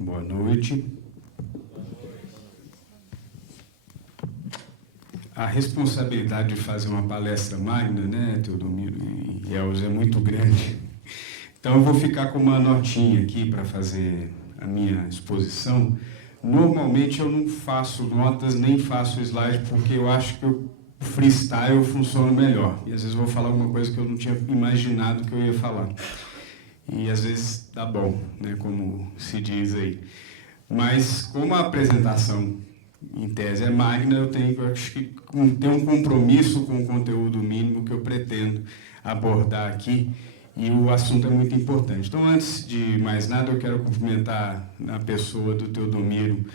Boa noite. A responsabilidade de fazer uma palestra magna, né, Teodomiro e Elza, é muito grande. Então, eu vou ficar com uma notinha aqui para fazer a minha exposição. Normalmente, eu não faço notas nem faço slide, porque eu acho que o freestyle funciona melhor. E, às vezes, eu vou falar alguma coisa que eu não tinha imaginado que eu ia falar. E, às vezes, dá bom, né, como se diz aí. Mas, como a apresentação, em tese, é magna, eu acho que ter um compromisso com o conteúdo mínimo que eu pretendo abordar aqui, e o assunto é muito importante. Então, antes de mais nada, eu quero cumprimentar a pessoa do Teodomiro,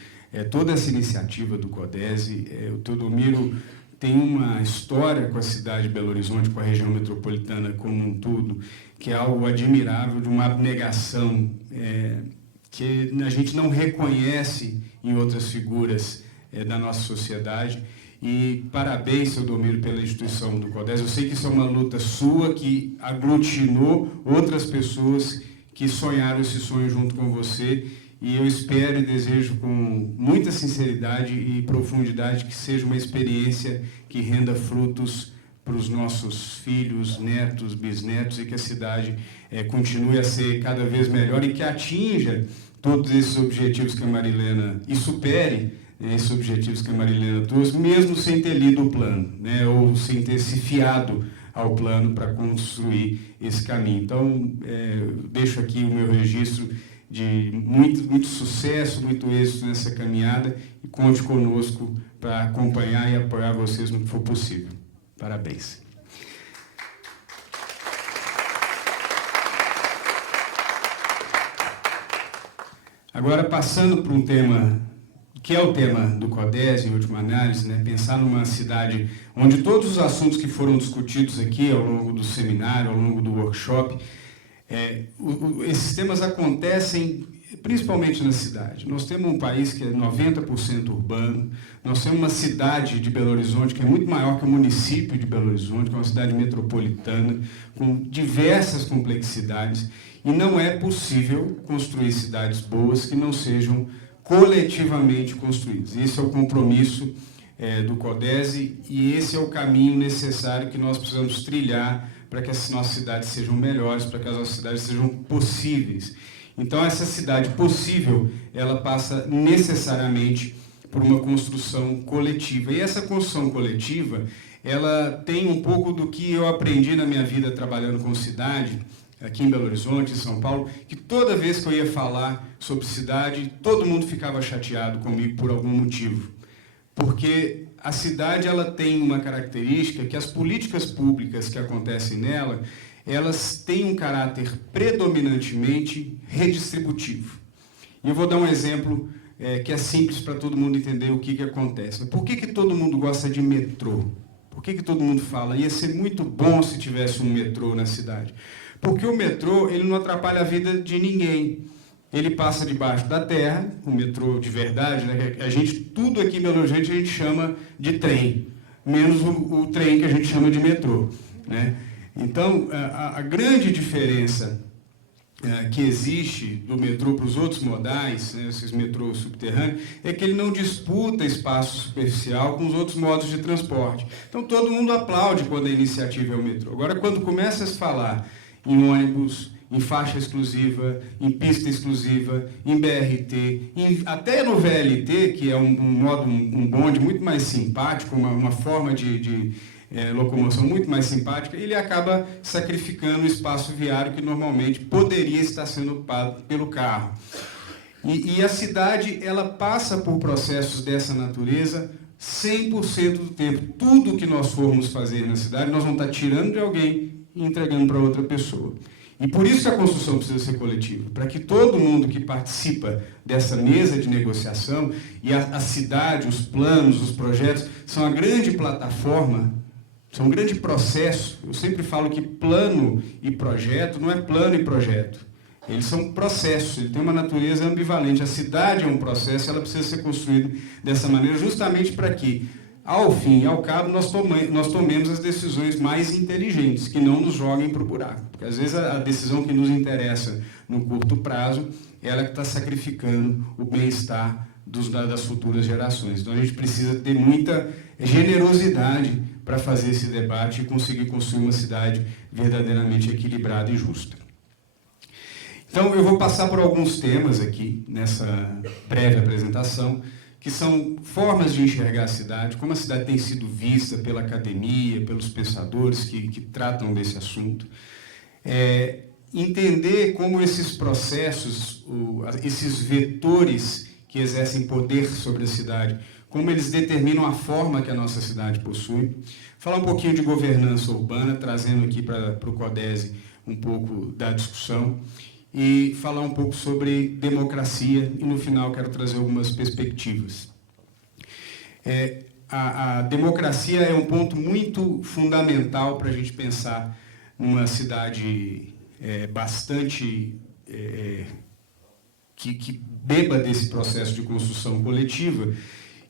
toda essa iniciativa do CODESE. O Teodomiro tem uma história com a cidade de Belo Horizonte, com a região metropolitana como um todo, que é algo admirável, de uma abnegação que a gente não reconhece em outras figuras da nossa sociedade. E parabéns, Teodomiro, pela instituição do CODESE. Eu sei que isso é uma luta sua, que aglutinou outras pessoas que sonharam esse sonho junto com você, e eu espero e desejo com muita sinceridade e profundidade que seja uma experiência que renda frutos para os nossos filhos, netos, bisnetos, e que a cidade continue a ser cada vez melhor e que atinja todos esses objetivos que a Marilena, e supere esses objetivos que a Marilena trouxe, mesmo sem ter lido o plano, né, ou sem ter se fiado ao plano para construir esse caminho. Então, deixo aqui o meu registro de muito sucesso, muito êxito nessa caminhada, e conte conosco para acompanhar e apoiar vocês no que for possível. Parabéns. Agora, passando para um tema que é o tema do CODESE, em última análise, né? Pensar numa cidade onde todos os assuntos que foram discutidos aqui ao longo do seminário, ao longo do workshop, esses temas acontecem principalmente na cidade. Nós temos um país que é 90% urbano, nós temos uma cidade de Belo Horizonte que é muito maior que o município de Belo Horizonte, que é uma cidade metropolitana, com diversas complexidades, e não é possível construir cidades boas que não sejam coletivamente construídos. Esse é o compromisso do CODESE, e esse é o caminho necessário que nós precisamos trilhar para que as nossas cidades sejam melhores, para que as nossas cidades sejam possíveis. Então, essa cidade possível, ela passa necessariamente por uma construção coletiva. E essa construção coletiva, ela tem um pouco do que eu aprendi na minha vida trabalhando com cidade, aqui em Belo Horizonte, em São Paulo, que toda vez que eu ia falar sobre cidade, todo mundo ficava chateado comigo por algum motivo. Porque a cidade, ela tem uma característica que as políticas públicas que acontecem nela, elas têm um caráter predominantemente redistributivo. E eu vou dar um exemplo que é simples para todo mundo entender o que acontece. Por que todo mundo gosta de metrô? Por que todo mundo fala, ia ser muito bom se tivesse um metrô na cidade? Porque o metrô, ele não atrapalha a vida de ninguém. Ele passa debaixo da terra, o metrô de verdade, né? Tudo aqui em Belo Horizonte a gente chama de trem, menos o trem que a gente chama de metrô, né? Então, a grande diferença que existe do metrô para os outros modais, né, esses metrôs subterrâneos, é que ele não disputa espaço superficial com os outros modos de transporte. Então, todo mundo aplaude quando a iniciativa é o metrô. Agora, quando começa a se falar em ônibus, em faixa exclusiva, em pista exclusiva, em BRT, até no VLT, que é um bonde muito mais simpático, uma forma de locomoção muito mais simpática, ele acaba sacrificando o espaço viário que normalmente poderia estar sendo ocupado pelo carro. E a cidade, ela passa por processos dessa natureza 100% do tempo. Tudo que nós formos fazer na cidade, nós vamos estar tirando de alguém e entregando para outra pessoa. E por isso que a construção precisa ser coletiva, para que todo mundo que participa dessa mesa de negociação, e a cidade, os planos, os projetos, são a grande plataforma, são um grande processo. Eu sempre falo que plano e projeto não é plano e projeto. Eles são processos, ele tem uma natureza ambivalente. A cidade é um processo, ela precisa ser construída dessa maneira, justamente para que, ao fim e ao cabo, nós tomemos as decisões mais inteligentes, que não nos joguem para o buraco. Porque, às vezes, a decisão que nos interessa no curto prazo, ela que está sacrificando o bem-estar das futuras gerações. Então, a gente precisa ter muita generosidade para fazer esse debate e conseguir construir uma cidade verdadeiramente equilibrada e justa. Então, eu vou passar por alguns temas aqui, nessa breve apresentação, que são formas de enxergar a cidade, como a cidade tem sido vista pela academia, pelos pensadores que tratam desse assunto. Entender como esses processos, esses vetores que exercem poder sobre a cidade, como eles determinam a forma que a nossa cidade possui. Falar um pouquinho de governança urbana, trazendo aqui para o CODESE um pouco da discussão, e falar um pouco sobre democracia, e no final quero trazer algumas perspectivas. A democracia é um ponto muito fundamental para a gente pensar numa cidade bastante que beba desse processo de construção coletiva.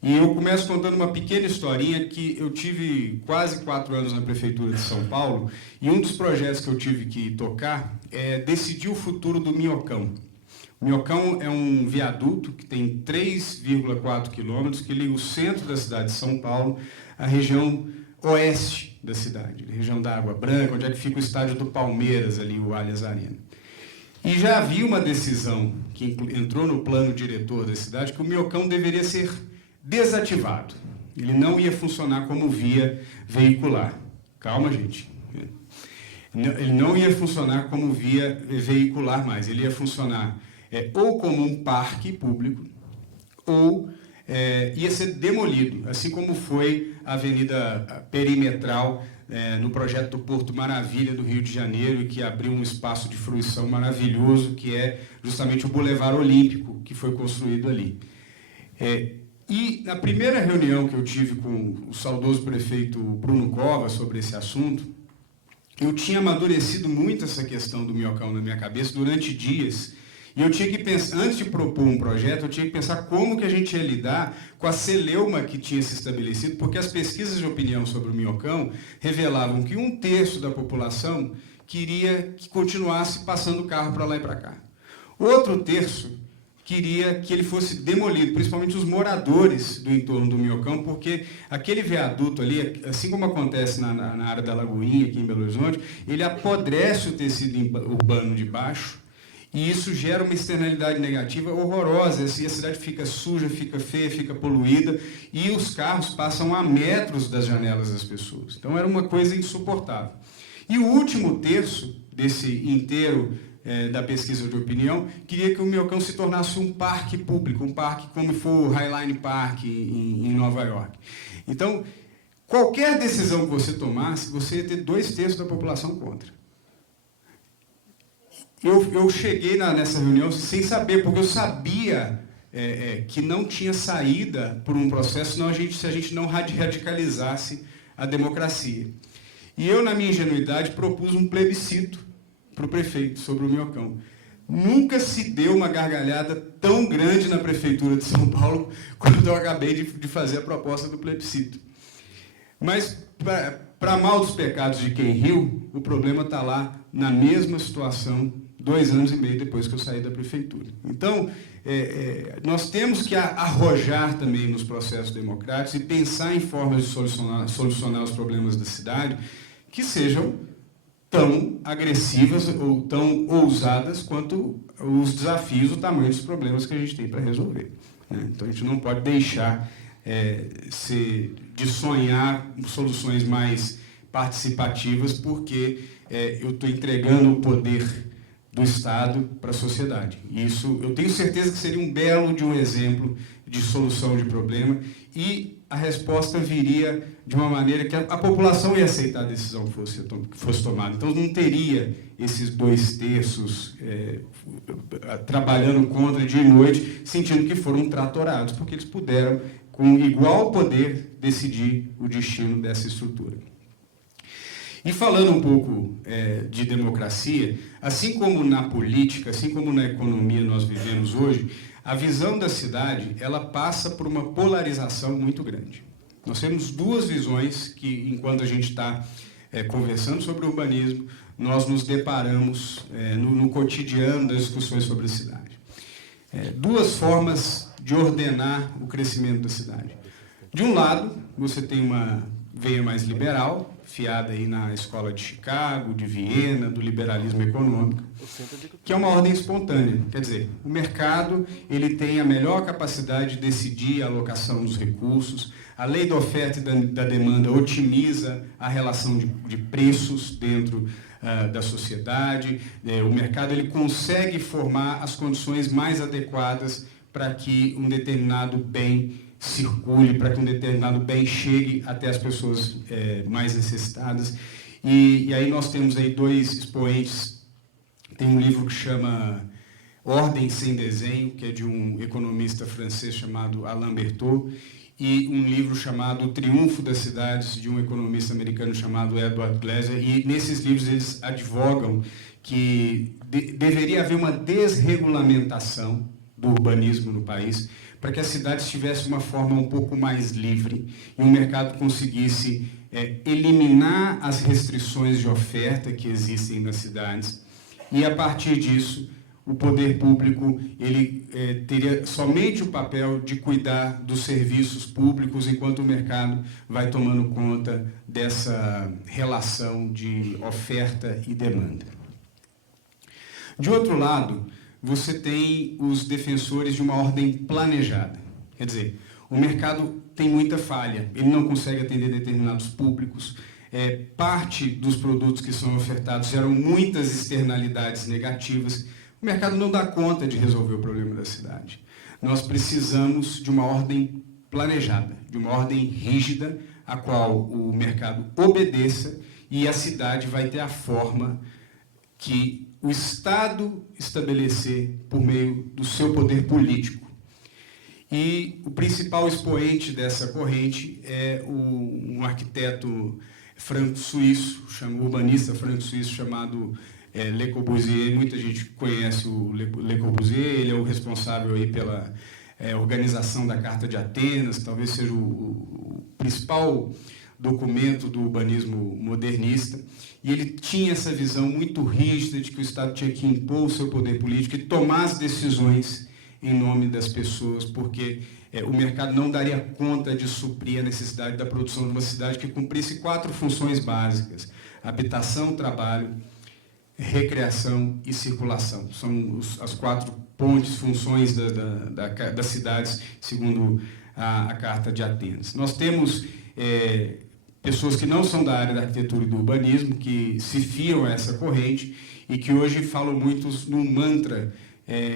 E eu começo contando uma pequena historinha que eu tive quase 4 anos na Prefeitura de São Paulo, e um dos projetos que eu tive que tocar é decidir o futuro do Minhocão. O Minhocão é um viaduto que tem 3,4 quilômetros, que liga o centro da cidade de São Paulo à região oeste da cidade, a região da Água Branca, onde é que fica o estádio do Palmeiras, ali, o Allianz Arena. E já havia uma decisão que entrou no plano diretor da cidade que o Minhocão deveria ser desativado. Ele não ia funcionar como via veicular. Calma, gente. Ele não ia funcionar como via veicular mais. Ele ia funcionar ou como um parque público, ou ia ser demolido, assim como foi a Avenida Perimetral no projeto do Porto Maravilha do Rio de Janeiro, que abriu um espaço de fruição maravilhoso, que é justamente o Boulevard Olímpico, que foi construído ali. E na primeira reunião que eu tive com o saudoso prefeito Bruno Covas sobre esse assunto, eu tinha amadurecido muito essa questão do Minhocão na minha cabeça durante dias, e eu tinha que pensar, antes de propor um projeto, eu tinha que pensar como que a gente ia lidar com a celeuma que tinha se estabelecido, porque as pesquisas de opinião sobre o Minhocão revelavam que 1/3 da população queria que continuasse passando o carro para lá e para cá. Outro terço queria que ele fosse demolido, principalmente os moradores do entorno do Minhocão, porque aquele viaduto ali, assim como acontece na área da Lagoinha, aqui em Belo Horizonte, ele apodrece o tecido urbano de baixo, e isso gera uma externalidade negativa horrorosa, e a cidade fica suja, fica feia, fica poluída, e os carros passam a metros das janelas das pessoas. Então, era uma coisa insuportável. E o último terço desse inteiro da pesquisa de opinião queria que o Minhocão se tornasse um parque público, um parque como foi o Highline Park em Nova York. Então, qualquer decisão que você tomasse, você ia ter 2/3 da população contra. Eu cheguei nessa reunião sem saber, porque eu sabia que não tinha saída por um processo se a gente não radicalizasse a democracia. E eu, na minha ingenuidade, propus um plebiscito para o prefeito sobre o Minhocão. Nunca se deu uma gargalhada tão grande na Prefeitura de São Paulo quando eu acabei de fazer a proposta do plebiscito. Mas, para mal dos pecados de quem riu, o problema está lá na mesma situação 2 anos e meio depois que eu saí da Prefeitura. Então, nós temos que arrojar também nos processos democráticos e pensar em formas de solucionar os problemas da cidade que sejam tão agressivas ou tão ousadas quanto os desafios, o tamanho dos problemas que a gente tem para resolver. Então, a gente não pode deixar de sonhar soluções mais participativas, porque eu estou entregando o poder do Estado para a sociedade. Isso, eu tenho certeza que seria um belo de um exemplo de solução de problema, e a resposta viria de uma maneira que a população ia aceitar a decisão que fosse tomada. Então, não teria esses 2/3 trabalhando contra dia e noite, sentindo que foram tratorados, porque eles puderam, com igual poder, decidir o destino dessa estrutura. E falando um pouco de democracia, assim como na política, assim como na economia nós vivemos hoje, a visão da cidade, ela passa por uma polarização muito grande. Nós temos 2 visões que, enquanto a gente está conversando sobre urbanismo, nós nos deparamos no cotidiano das discussões sobre a cidade. Duas formas de ordenar o crescimento da cidade. De um lado, você tem uma veia mais liberal, fiada aí na escola de Chicago, de Viena, do liberalismo econômico, que é uma ordem espontânea. Quer dizer, o mercado ele tem a melhor capacidade de decidir a alocação dos recursos, a lei da oferta e da demanda otimiza a relação de preços dentro da sociedade, o mercado ele consegue formar as condições mais adequadas para que um determinado bem circule, para que um determinado bem chegue até as pessoas mais necessitadas. E aí nós temos aí dois expoentes. Tem um livro que chama Ordem Sem Desenho, que é de um economista francês chamado Alain Berthaud, e um livro chamado O Triunfo das Cidades, de um economista americano chamado Edward Glaser. E nesses livros eles advogam que deveria haver uma desregulamentação do urbanismo no país, para que as cidades tivessem uma forma um pouco mais livre e o mercado conseguisse eliminar as restrições de oferta que existem nas cidades. E, a partir disso, o poder público ele teria somente o papel de cuidar dos serviços públicos, enquanto o mercado vai tomando conta dessa relação de oferta e demanda. De outro lado, você tem os defensores de uma ordem planejada. Quer dizer, o mercado tem muita falha, ele não consegue atender determinados públicos, parte dos produtos que são ofertados geram muitas externalidades negativas, o mercado não dá conta de resolver o problema da cidade. Nós precisamos de uma ordem planejada, de uma ordem rígida, a qual o mercado obedeça e a cidade vai ter a forma que o Estado estabelecer por meio do seu poder político. E o principal expoente dessa corrente é um arquiteto franco-suíço, urbanista franco-suíço chamado Le Corbusier. Muita gente conhece o Le Corbusier, ele é o responsável aí pela organização da Carta de Atenas, talvez seja o principal documento do urbanismo modernista, e ele tinha essa visão muito rígida de que o Estado tinha que impor o seu poder político e tomar as decisões em nome das pessoas, porque o mercado não daria conta de suprir a necessidade da produção de uma cidade que cumprisse 4 funções básicas: habitação, trabalho, recreação e circulação. São as 4 pontes, funções das cidades, segundo a Carta de Atenas. Nós temos pessoas que não são da área da arquitetura e do urbanismo, que se fiam a essa corrente e que hoje falam muito num mantra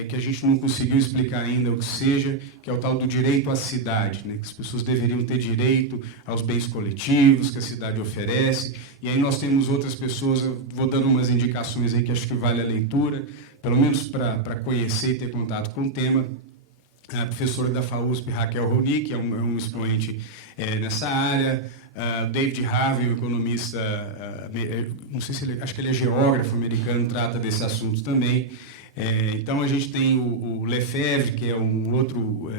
que a gente não conseguiu explicar ainda o que seja, que é o tal do direito à cidade, né? Que as pessoas deveriam ter direito aos bens coletivos que a cidade oferece. E aí nós temos outras pessoas, eu vou dando umas indicações aí que acho que vale a leitura, pelo menos para conhecer e ter contato com o tema. A professora da FAUSP, Raquel Roni, que é um expoente nessa área. David Harvey, um economista, não sei se ele, acho que ele é geógrafo americano, trata desse assunto também. Então, a gente tem o Lefebvre, que é um outro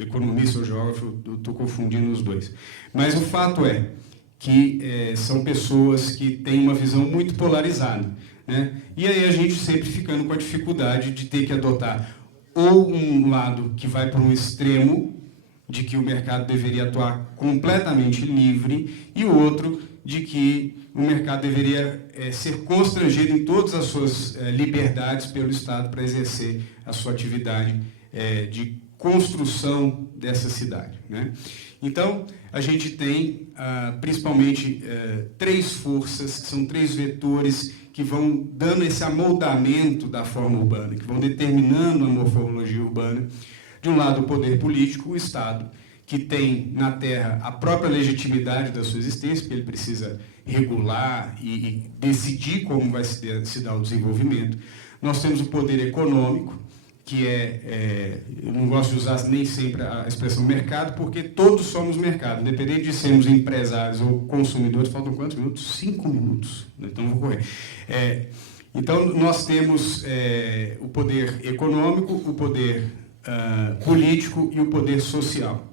economista ou geógrafo, estou confundindo os dois. Mas o fato é que são pessoas que têm uma visão muito polarizada, né? E aí a gente sempre ficando com a dificuldade de ter que adotar ou um lado que vai para um extremo, de que o mercado deveria atuar completamente livre, e o outro de que o mercado deveria ser constrangido em todas as suas liberdades pelo Estado para exercer a sua atividade de construção dessa cidade, né? Então, a gente tem principalmente 3 forças, que são 3 vetores que vão dando esse amoldamento da forma urbana, que vão determinando a morfologia urbana. De um lado, o poder político, o Estado, que tem na terra a própria legitimidade da sua existência, porque ele precisa regular e decidir como vai se dar o desenvolvimento. Nós temos o poder econômico, que eu não gosto de usar nem sempre a expressão mercado, porque todos somos mercado, independente de sermos empresários ou consumidores. Faltam quantos minutos? 5 minutos, então vou correr. Então, nós temos o poder econômico, o poder político e o poder social.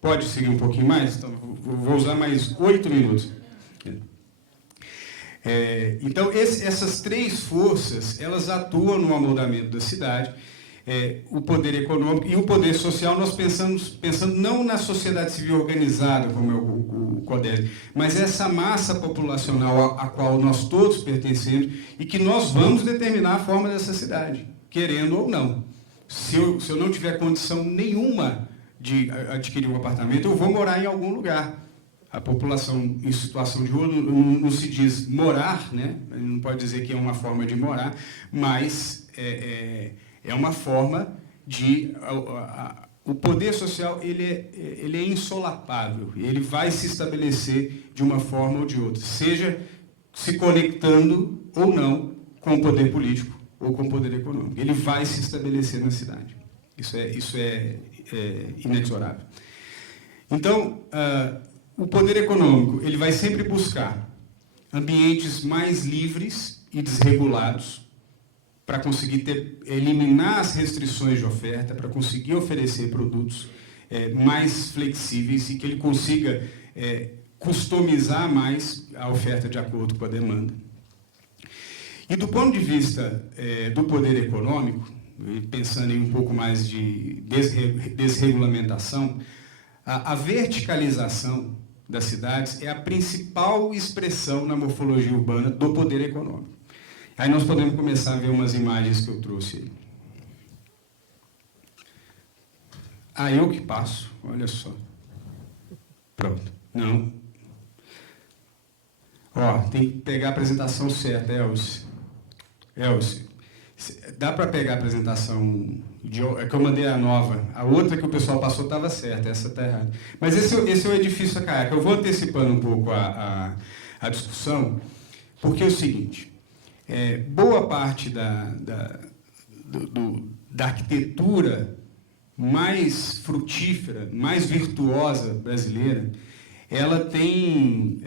Pode seguir um pouquinho mais? Então, vou usar mais 8 minutos. Então, essas três forças, elas atuam no amoldamento da cidade. O poder econômico e o poder social, nós pensando não na sociedade civil organizada, como é o CODES, mas essa massa populacional a qual nós todos pertencemos e que nós vamos determinar a forma dessa cidade, querendo ou não. Se eu não tiver condição nenhuma de adquirir um apartamento, eu vou morar em algum lugar. A população em situação de rua não se diz morar, né? Não pode dizer que é uma forma de morar, mas é uma forma de... O poder social ele é insolapável, ele vai se estabelecer de uma forma ou de outra, seja se conectando ou não com o poder político ou com o poder econômico. Ele vai se estabelecer na cidade. Isso é inexorável. Então, o poder econômico ele vai sempre buscar ambientes mais livres e desregulados para conseguir eliminar as restrições de oferta, para conseguir oferecer produtos mais flexíveis e que ele consiga customizar mais a oferta de acordo com a demanda. E do ponto de vista do poder econômico, pensando em um pouco mais de desregulamentação, a verticalização das cidades é a principal expressão na morfologia urbana do poder econômico. Aí nós podemos começar a ver umas imagens que eu trouxe aí. Eu que passo, olha só. Pronto. Não. Tem que pegar a apresentação certa, Elcio. Dá para pegar a apresentação que eu mandei a nova. A outra que o pessoal passou estava certa, essa está errada. Mas esse é o edifício Acaiaca. Eu vou antecipando um pouco a discussão, porque é o seguinte, boa parte da arquitetura mais frutífera, mais virtuosa brasileira, ela tem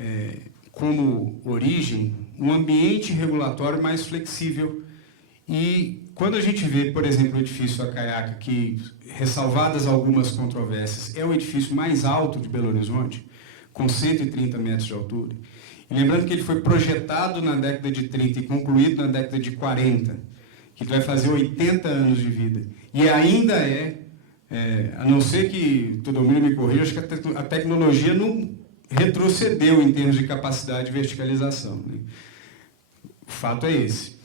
como origem um ambiente regulatório mais flexível. E quando a gente vê, por exemplo, o edifício Acaiaca, que, ressalvadas algumas controvérsias, é o edifício mais alto de Belo Horizonte, com 130 metros de altura, e lembrando que ele foi projetado na década de 30 e concluído na década de 40, que vai fazer 80 anos de vida, e ainda a não ser que todo mundo me corrija, acho que a tecnologia não retrocedeu em termos de capacidade de verticalização, né? O fato é esse.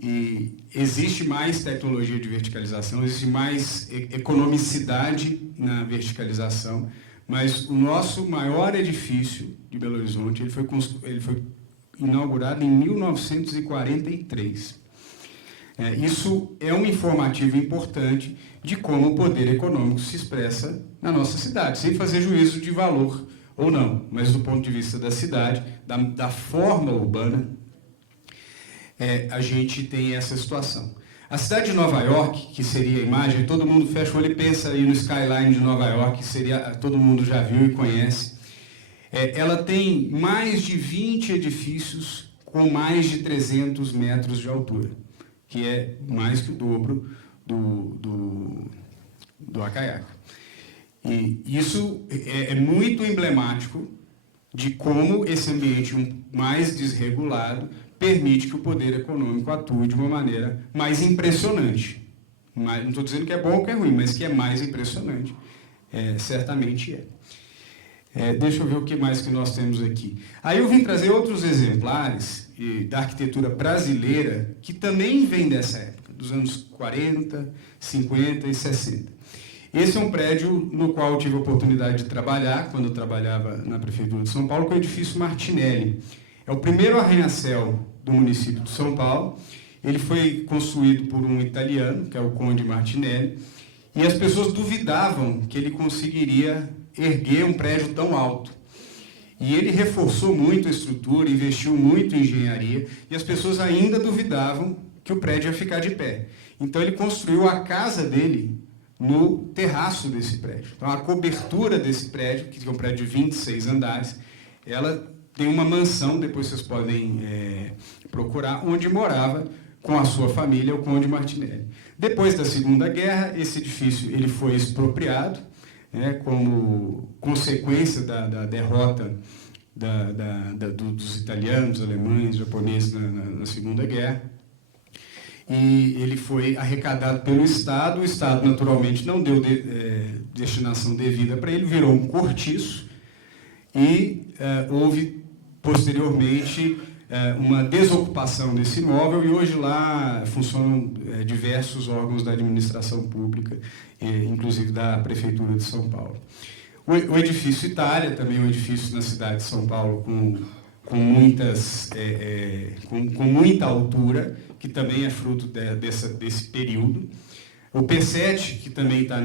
E existe mais tecnologia de verticalização, existe mais economicidade na verticalização, mas o nosso maior edifício de Belo Horizonte ele foi inaugurado em 1943. Isso é um informativo importante de como o poder econômico se expressa na nossa cidade, sem fazer juízo de valor ou não, mas do ponto de vista da cidade, da forma urbana, a gente tem essa situação. A cidade de Nova York, que seria a imagem, todo mundo fecha o olho e pensa aí no skyline de Nova York, todo mundo já viu e conhece. Ela tem mais de 20 edifícios com mais de 300 metros de altura, que é mais que o dobro do Acaiaca. E isso é muito emblemático de como esse ambiente mais desregulado permite que o poder econômico atue de uma maneira mais impressionante. Não estou dizendo que é bom ou que é ruim, mas que é mais impressionante. Certamente é. Deixa eu ver o que mais que nós temos aqui. Aí eu vim trazer outros exemplares da arquitetura brasileira que também vem dessa época, dos anos 40, 50 e 60. Esse é um prédio no qual eu tive a oportunidade de trabalhar, quando eu trabalhava na Prefeitura de São Paulo, que é o edifício Martinelli. É o primeiro arranha-céu do município de São Paulo. Ele foi construído por um italiano, que é o Conde Martinelli, e as pessoas duvidavam que ele conseguiria erguer um prédio tão alto. E ele reforçou muito a estrutura, investiu muito em engenharia, e as pessoas ainda duvidavam que o prédio ia ficar de pé. Então ele construiu a casa dele no terraço desse prédio. Então a cobertura desse prédio, que é um prédio de 26 andares, ela tem uma mansão, depois vocês podem procurar, onde morava com a sua família o Conde Martinelli. Depois da Segunda Guerra, esse edifício ele foi expropriado, como consequência da derrota dos italianos, alemães, japoneses na Segunda Guerra. E ele foi arrecadado pelo Estado. O Estado, naturalmente, não deu destinação devida para ele, virou um cortiço e houve, posteriormente, uma desocupação desse imóvel e hoje lá funcionam diversos órgãos da administração pública, inclusive da Prefeitura de São Paulo. O edifício Itália, também um edifício na cidade de São Paulo com muita altura, que também é fruto desse período. O P7, que também está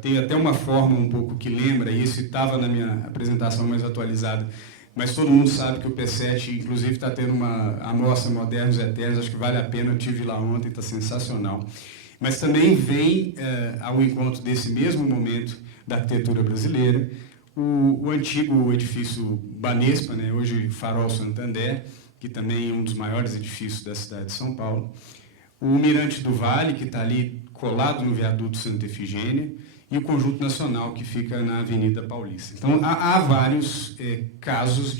tem até uma forma um pouco que lembra, e isso estava na minha apresentação mais atualizada, mas todo mundo sabe que o P7, inclusive, está tendo uma amostra Modernos Eternos, acho que vale a pena, eu estive lá ontem, está sensacional. Mas também vem ao encontro desse mesmo momento da arquitetura brasileira, o antigo edifício Banespa, né, hoje Farol Santander, que também é um dos maiores edifícios da cidade de São Paulo, o Mirante do Vale, que está ali colado no viaduto Santa Efigênia, e o Conjunto Nacional, que fica na Avenida Paulista. Então, há vários casos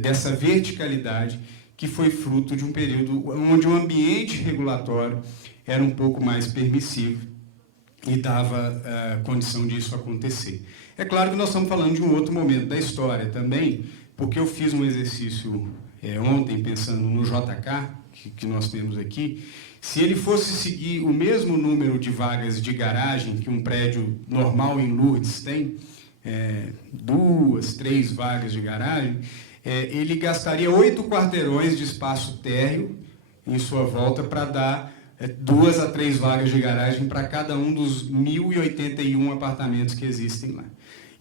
dessa verticalidade que foi fruto de um período onde o ambiente regulatório era um pouco mais permissivo e dava condição disso acontecer. É claro que nós estamos falando de um outro momento da história também, porque eu fiz um exercício ontem, pensando no JK, que nós temos aqui. Se ele fosse seguir o mesmo número de vagas de garagem que um prédio normal em Lourdes tem, 2, 3 vagas de garagem, ele gastaria 8 quarteirões de espaço térreo em sua volta para dar 2 a 3 vagas de garagem para cada um dos 1.081 apartamentos que existem lá.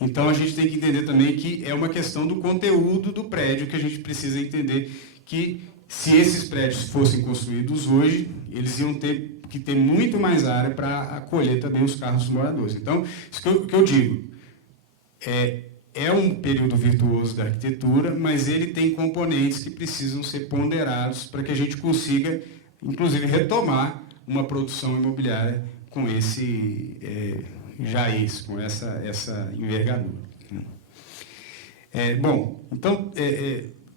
Então, a gente tem que entender também que é uma questão do conteúdo do prédio que a gente precisa entender que, se esses prédios fossem construídos hoje, eles iam ter que ter muito mais área para acolher também os carros dos moradores. Então, isso que eu digo, é um período virtuoso da arquitetura, mas ele tem componentes que precisam ser ponderados para que a gente consiga, inclusive, retomar uma produção imobiliária com com essa envergadura. Bom, então,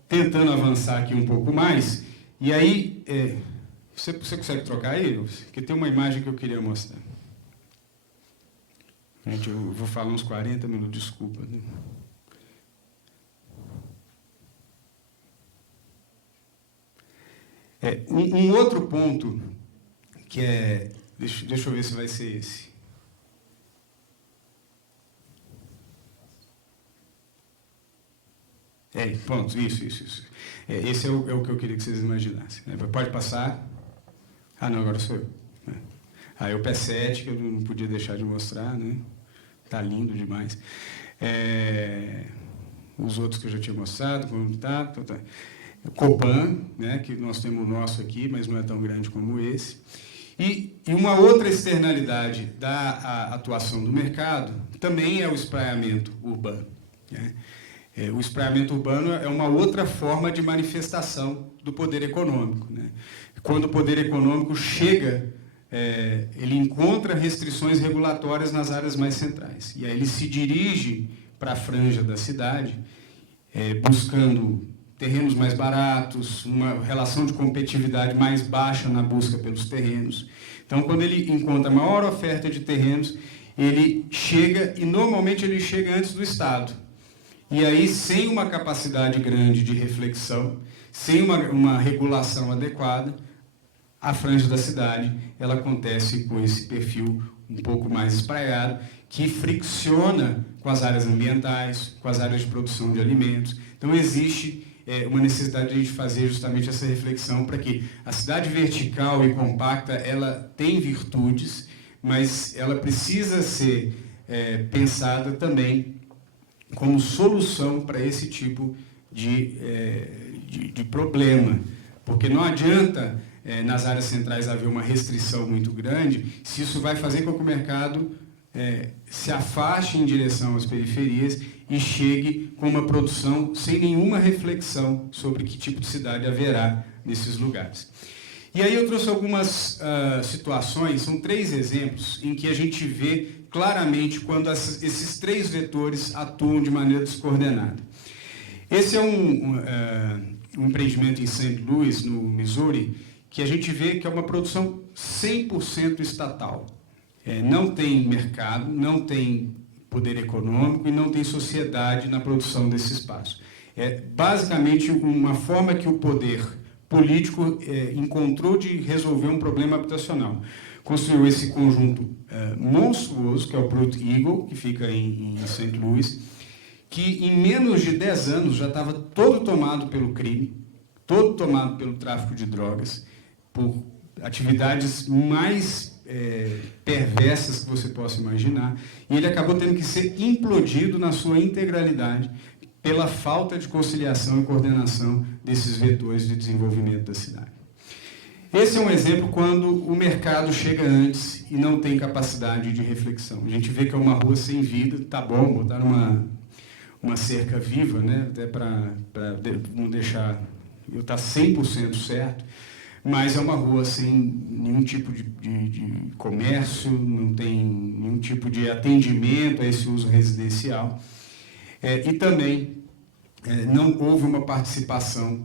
tentando avançar aqui um pouco mais, e aí, você consegue trocar aí? Porque tem uma imagem que eu queria mostrar. Gente, eu vou falar uns 40 minutos, desculpa. Um outro ponto, que deixa eu ver se vai ser esse. Pronto, isso. Esse é o que eu queria que vocês imaginassem. Pode passar. Ah, não, agora sou eu. Aí o P7, que eu não podia deixar de mostrar, né? Está lindo demais. Os outros que eu já tinha mostrado, como tá. Copan, né, que nós temos o nosso aqui, mas não é tão grande como esse. E uma outra externalidade da atuação do mercado também é o espraiamento urbano, né? O espraiamento urbano é uma outra forma de manifestação do poder econômico, né? Quando o poder econômico chega, ele encontra restrições regulatórias nas áreas mais centrais. E aí ele se dirige para a franja da cidade, buscando terrenos mais baratos, uma relação de competitividade mais baixa na busca pelos terrenos. Então, quando ele encontra a maior oferta de terrenos, ele chega, e normalmente ele chega antes do Estado. E aí, sem uma capacidade grande de reflexão, sem uma regulação adequada, a franja da cidade ela acontece com esse perfil um pouco mais espraiado, que fricciona com as áreas ambientais, com as áreas de produção de alimentos. Então, existe uma necessidade de a gente fazer justamente essa reflexão para que a cidade vertical e compacta ela tem virtudes, mas ela precisa ser pensada também como solução para esse tipo de problema. Porque não adianta, nas áreas centrais, haver uma restrição muito grande, se isso vai fazer com que o mercado se afaste em direção às periferias e chegue com uma produção sem nenhuma reflexão sobre que tipo de cidade haverá nesses lugares. E aí eu trouxe algumas situações, são 3 exemplos, em que a gente vê claramente quando esses 3 vetores atuam de maneira descoordenada. Esse é um empreendimento em St. Louis, no Missouri, que a gente vê que é uma produção 100% estatal. Não tem mercado, não tem poder econômico e não tem sociedade na produção desse espaço. É basicamente uma forma que o poder político encontrou de resolver um problema habitacional. Construiu esse conjunto monstruoso, que é o Brut Eagle, que fica em St. Louis, que em menos de 10 anos já estava todo tomado pelo crime, todo tomado pelo tráfico de drogas, por atividades mais perversas que você possa imaginar, e ele acabou tendo que ser implodido na sua integralidade pela falta de conciliação e coordenação desses vetores de desenvolvimento da cidade. Esse é um exemplo quando o mercado chega antes e não tem capacidade de reflexão. A gente vê que é uma rua sem vida, tá bom, botaram uma cerca viva, né, até para não deixar eu estar 100% certo, mas é uma rua sem nenhum tipo de comércio, não tem nenhum tipo de atendimento a esse uso residencial. E também não houve uma participação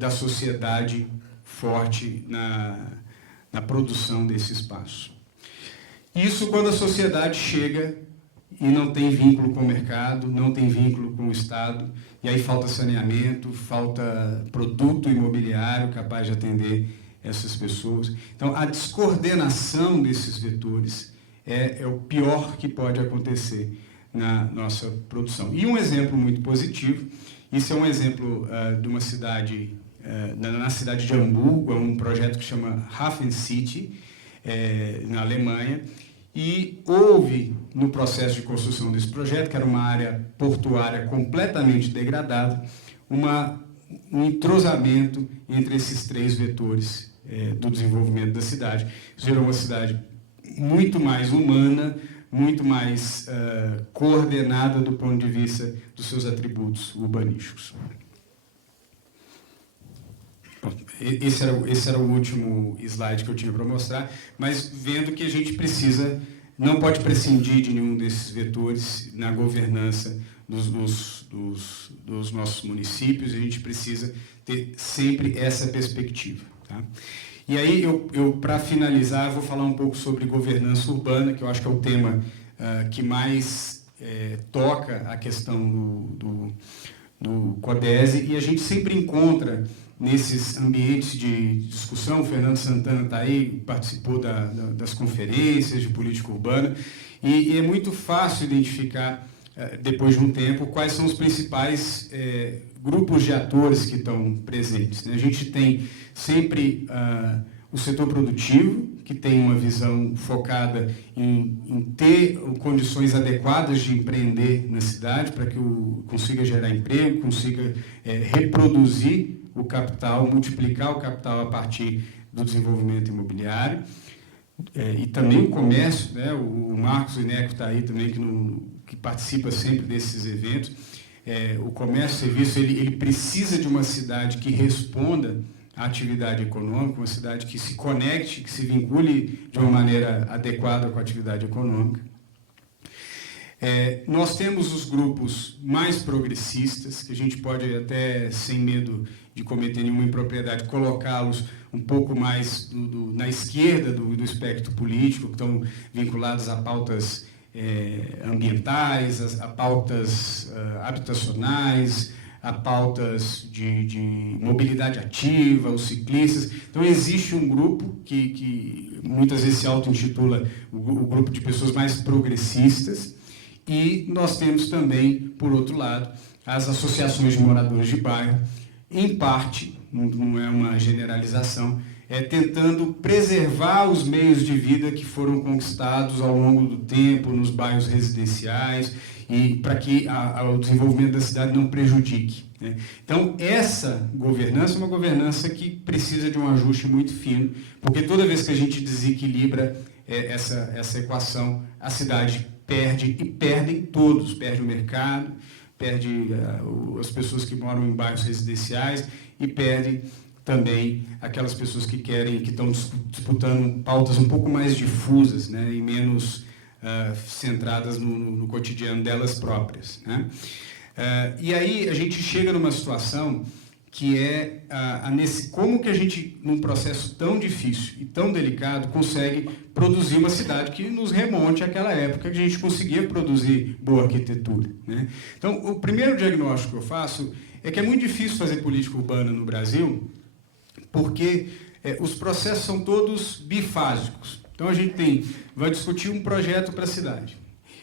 da sociedade forte na produção desse espaço. Isso quando a sociedade chega e não tem vínculo com o mercado, não tem vínculo com o Estado, e aí falta saneamento, falta produto imobiliário capaz de atender essas pessoas. Então, a descoordenação desses vetores é o pior que pode acontecer na nossa produção. E um exemplo muito positivo, isso é um exemplo de uma cidade, na cidade de Hamburgo, é um projeto que chama Hafen City, na Alemanha, e houve, no processo de construção desse projeto, que era uma área portuária completamente degradada, um entrosamento entre esses três vetores do desenvolvimento da cidade. Isso gerou uma cidade muito mais humana, muito mais coordenada do ponto de vista dos seus atributos urbanísticos. Esse era o último slide que eu tinha para mostrar, mas vendo que a gente não pode prescindir de nenhum desses vetores na governança dos nossos municípios, a gente precisa ter sempre essa perspectiva. Tá? E aí, eu para finalizar, vou falar um pouco sobre governança urbana, que eu acho que é o tema que mais toca a questão do CODESE, e a gente sempre encontra nesses ambientes de discussão, o Fernando Santana está aí, participou das conferências de política urbana, e é muito fácil identificar, depois de um tempo, quais são os principais grupos de atores que estão presentes. Né? A gente tem sempre o setor produtivo, que tem uma visão focada em ter condições adequadas de empreender na cidade, para que consiga gerar emprego, consiga reproduzir o capital, multiplicar o capital a partir do desenvolvimento imobiliário. E também o comércio, né? O Marcos Ineco está aí também, que participa sempre desses eventos. O comércio e serviço, ele precisa de uma cidade que responda à atividade econômica, uma cidade que se conecte, que se vincule de uma maneira adequada com a atividade econômica. Nós temos os grupos mais progressistas, que a gente pode até, sem medo de cometer nenhuma impropriedade, colocá-los um pouco mais na esquerda do espectro político, que estão vinculados a pautas ambientais, a pautas habitacionais, a pautas de mobilidade ativa, os ciclistas. Então, existe um grupo que muitas vezes se auto-intitula o grupo de pessoas mais progressistas, e nós temos também, por outro lado, as associações de moradores de bairro, em parte, não é uma generalização, tentando preservar os meios de vida que foram conquistados ao longo do tempo nos bairros residenciais, e para que o desenvolvimento da cidade não prejudique. Né? Então, essa governança é uma governança que precisa de um ajuste muito fino, porque toda vez que a gente desequilibra essa equação, a cidade perde, e perdem todos, perde o mercado, perde as pessoas que moram em bairros residenciais, e perde também aquelas pessoas que estão disputando pautas um pouco mais difusas, né, e menos centradas no cotidiano delas próprias. Né? E aí a gente chega numa situação que é como que a gente, num processo tão difícil e tão delicado, consegue produzir uma cidade que nos remonte àquela época que a gente conseguia produzir boa arquitetura, né? Então, o primeiro diagnóstico que eu faço é que é muito difícil fazer política urbana no Brasil, porque os processos são todos bifásicos. Então, a gente vai discutir um projeto para a cidade.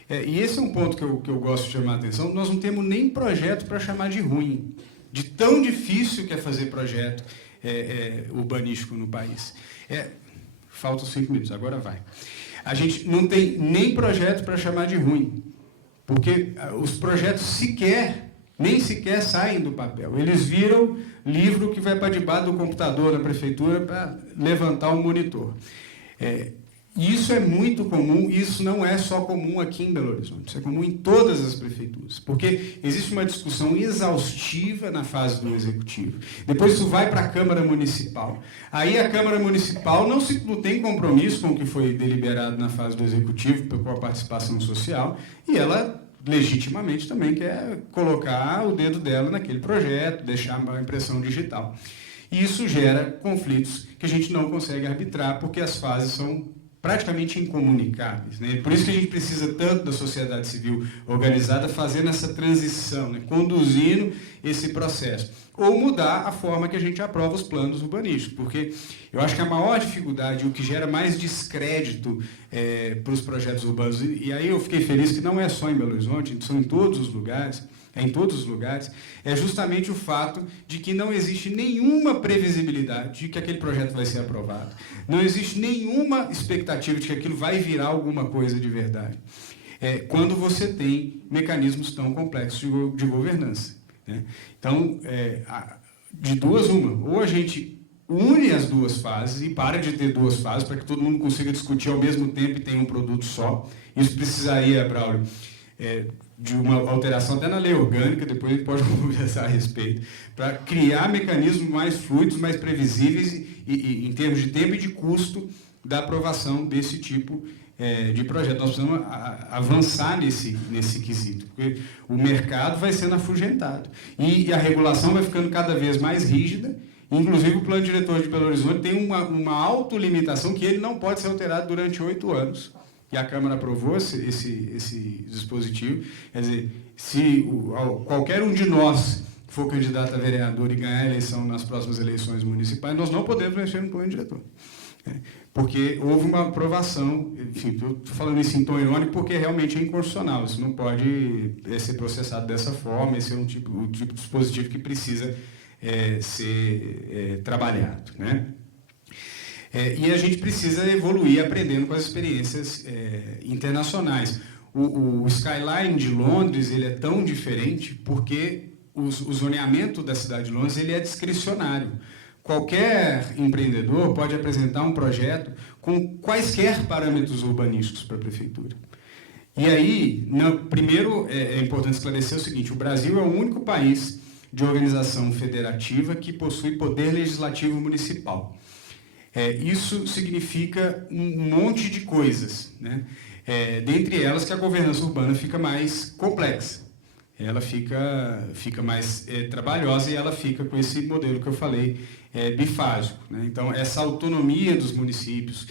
E esse é um ponto que eu gosto de chamar a atenção. Nós não temos nem projeto para chamar de ruim, de tão difícil que é fazer projeto urbanístico no país. Faltam 5 minutos, agora vai. A gente não tem nem projeto para chamar de ruim, porque os projetos nem sequer saem do papel. Eles viram livro que vai para debaixo do computador da prefeitura para levantar um monitor. Isso é muito comum, e isso não é só comum aqui em Belo Horizonte, isso é comum em todas as prefeituras, porque existe uma discussão exaustiva na fase do Executivo. Depois isso vai para a Câmara Municipal. Aí a Câmara Municipal não tem compromisso com o que foi deliberado na fase do Executivo, com a participação social, e ela legitimamente também quer colocar o dedo dela naquele projeto, deixar uma impressão digital. E isso gera conflitos que a gente não consegue arbitrar, porque as fases são praticamente incomunicáveis, né? Por isso que a gente precisa tanto da sociedade civil organizada fazendo essa transição, né? Conduzindo esse processo. Ou mudar a forma que a gente aprova os planos urbanísticos, porque eu acho que a maior dificuldade, o que gera mais descrédito para os projetos urbanos, e aí eu fiquei feliz que não é só em Belo Horizonte, são em todos os lugares, é justamente o fato de que não existe nenhuma previsibilidade de que aquele projeto vai ser aprovado. Não existe nenhuma expectativa de que aquilo vai virar alguma coisa de verdade. Quando você tem mecanismos tão complexos de governança, né? Então, de duas, uma. Ou a gente une as duas fases e para de ter duas fases para que todo mundo consiga discutir ao mesmo tempo e tenha um produto só. Isso precisaria, Braulio, de uma alteração até na lei orgânica, depois a gente pode conversar a respeito, para criar mecanismos mais fluidos, mais previsíveis e em termos de tempo e de custo da aprovação desse tipo de projeto. Nós precisamos avançar nesse quesito, porque o mercado vai sendo afugentado e a regulação vai ficando cada vez mais rígida. Inclusive, o Plano Diretor de Belo Horizonte tem uma autolimitação que ele não pode ser alterado durante 8 anos. E a Câmara aprovou esse dispositivo. Quer dizer, se qualquer um de nós for candidato a vereador e ganhar a eleição nas próximas eleições municipais, nós não podemos mexer no plano diretor. Porque houve uma aprovação, enfim, eu estou falando isso em tom irônico porque realmente é inconstitucional, isso não pode ser processado dessa forma, esse é o tipo de dispositivo que precisa ser trabalhado, né? E a gente precisa evoluir aprendendo com as experiências internacionais. O Skyline de Londres ele é tão diferente porque o zoneamento da cidade de Londres ele é discricionário. Qualquer empreendedor pode apresentar um projeto com quaisquer parâmetros urbanísticos para a prefeitura. E aí, primeiro, é importante esclarecer o seguinte, o Brasil é o único país de organização federativa que possui poder legislativo municipal. Isso significa um monte de coisas, né? Dentre elas que a governança urbana fica mais complexa, ela fica mais trabalhosa e ela fica com esse modelo que eu falei, bifásico, né? Então, essa autonomia dos municípios,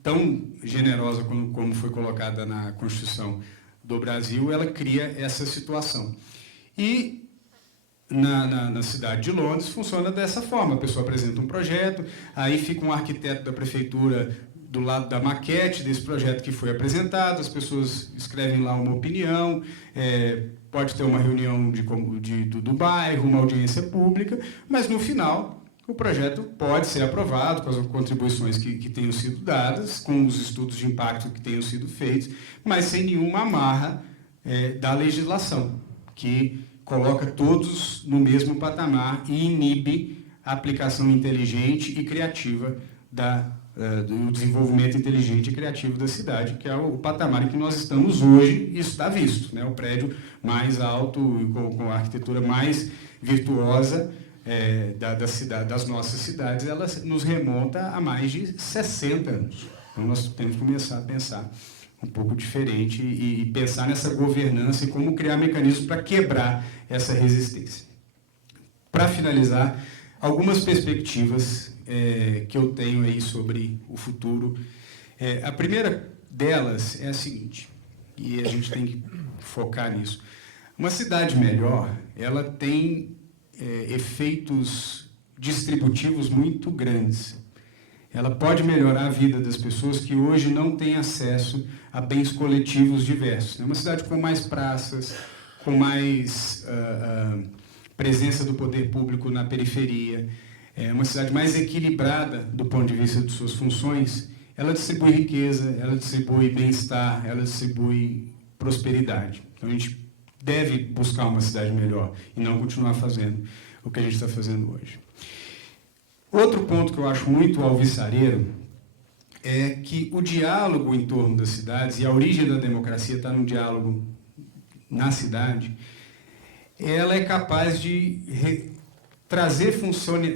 tão generosa como foi colocada na Constituição do Brasil, ela cria essa situação. E na cidade de Londres funciona dessa forma, a pessoa apresenta um projeto, aí fica um arquiteto da prefeitura do lado da maquete desse projeto que foi apresentado, as pessoas escrevem lá uma opinião, pode ter uma reunião do bairro, uma audiência pública, mas no final o projeto pode ser aprovado com as contribuições que tenham sido dadas, com os estudos de impacto que tenham sido feitos, mas sem nenhuma amarra da legislação, que coloca todos no mesmo patamar e inibe a aplicação inteligente e criativa do desenvolvimento inteligente e criativo da cidade, que é o patamar em que nós estamos hoje, e isso está visto, né? O prédio mais alto, com a arquitetura mais virtuosa das nossas cidades, ela nos remonta a mais de 60 anos. Então, nós temos que começar a pensar um pouco diferente e pensar nessa governança e como criar mecanismos para quebrar essa resistência. Para finalizar, algumas perspectivas que eu tenho aí sobre o futuro. A primeira delas é a seguinte, e a gente tem que focar nisso. Uma cidade melhor, ela tem efeitos distributivos muito grandes. Ela pode melhorar a vida das pessoas que hoje não têm acesso a bens coletivos diversos. É uma cidade com mais praças, com mais presença do poder público na periferia, é uma cidade mais equilibrada do ponto de vista de suas funções. Ela distribui riqueza, ela distribui bem-estar, ela distribui prosperidade. Então, a gente deve buscar uma cidade melhor e não continuar fazendo o que a gente está fazendo hoje. Outro ponto que eu acho muito alvissareiro é que o diálogo em torno das cidades, e a origem da democracia está no diálogo na cidade, ela é capaz de trazer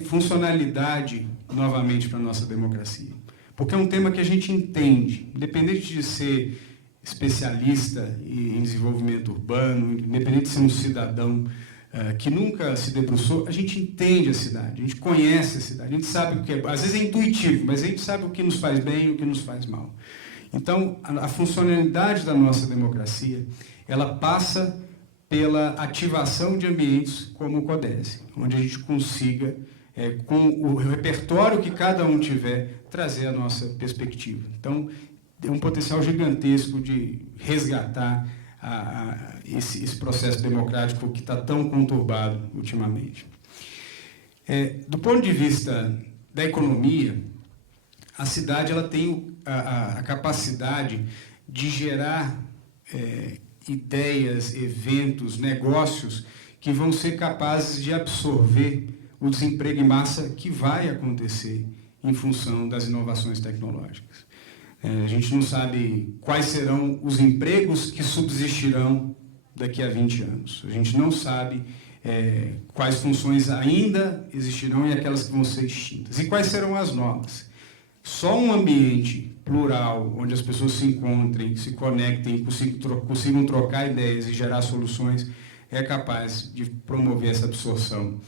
funcionalidade novamente para a nossa democracia. Porque é um tema que a gente entende, independente de ser especialista em desenvolvimento urbano, independente de ser um cidadão que nunca se debruçou, a gente entende a cidade, a gente conhece a cidade, a gente sabe o que é, às vezes é intuitivo, mas a gente sabe o que nos faz bem e o que nos faz mal. Então, a funcionalidade da nossa democracia, ela passa pela ativação de ambientes como o CODESE, onde a gente consiga, com o repertório que cada um tiver, trazer a nossa perspectiva. Então, tem um potencial gigantesco de resgatar esse processo democrático que está tão conturbado ultimamente. Do ponto de vista da economia, a cidade ela tem a capacidade de gerar ideias, eventos, negócios que vão ser capazes de absorver o desemprego em massa que vai acontecer em função das inovações tecnológicas. A gente não sabe quais serão os empregos que subsistirão daqui a 20 anos. A gente não sabe quais funções ainda existirão e aquelas que vão ser extintas. E quais serão as novas. Só um ambiente plural, onde as pessoas se encontrem, se conectem, consigam trocar ideias e gerar soluções, é capaz de promover essa absorção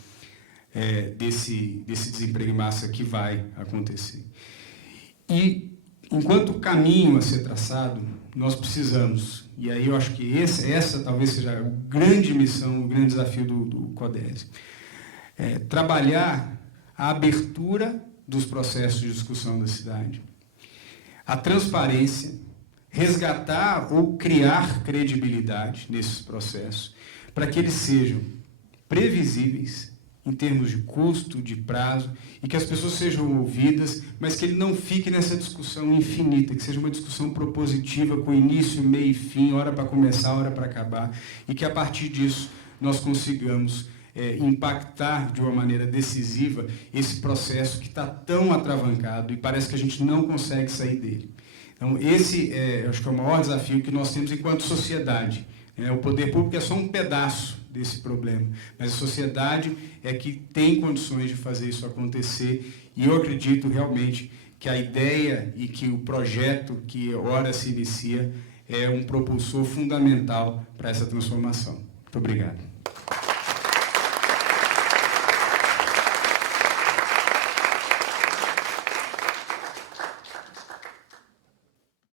desse desemprego em massa que vai acontecer. E, enquanto caminho a ser traçado, nós precisamos, e aí eu acho que essa talvez seja a grande missão, o grande desafio do CODESE, trabalhar a abertura dos processos de discussão da cidade, a transparência, resgatar ou criar credibilidade nesses processos, para que eles sejam previsíveis em termos de custo, de prazo, e que as pessoas sejam ouvidas, mas que ele não fique nessa discussão infinita, que seja uma discussão propositiva, com início, meio e fim, hora para começar, hora para acabar, e que, a partir disso, nós consigamos impactar de uma maneira decisiva esse processo que está tão atravancado e parece que a gente não consegue sair dele. Então, esse acho que é o maior desafio que nós temos enquanto sociedade. O poder público é só um pedaço desse problema, mas a sociedade é que tem condições de fazer isso acontecer, e eu acredito realmente que a ideia e que o projeto que ora se inicia é um propulsor fundamental para essa transformação. Muito obrigado.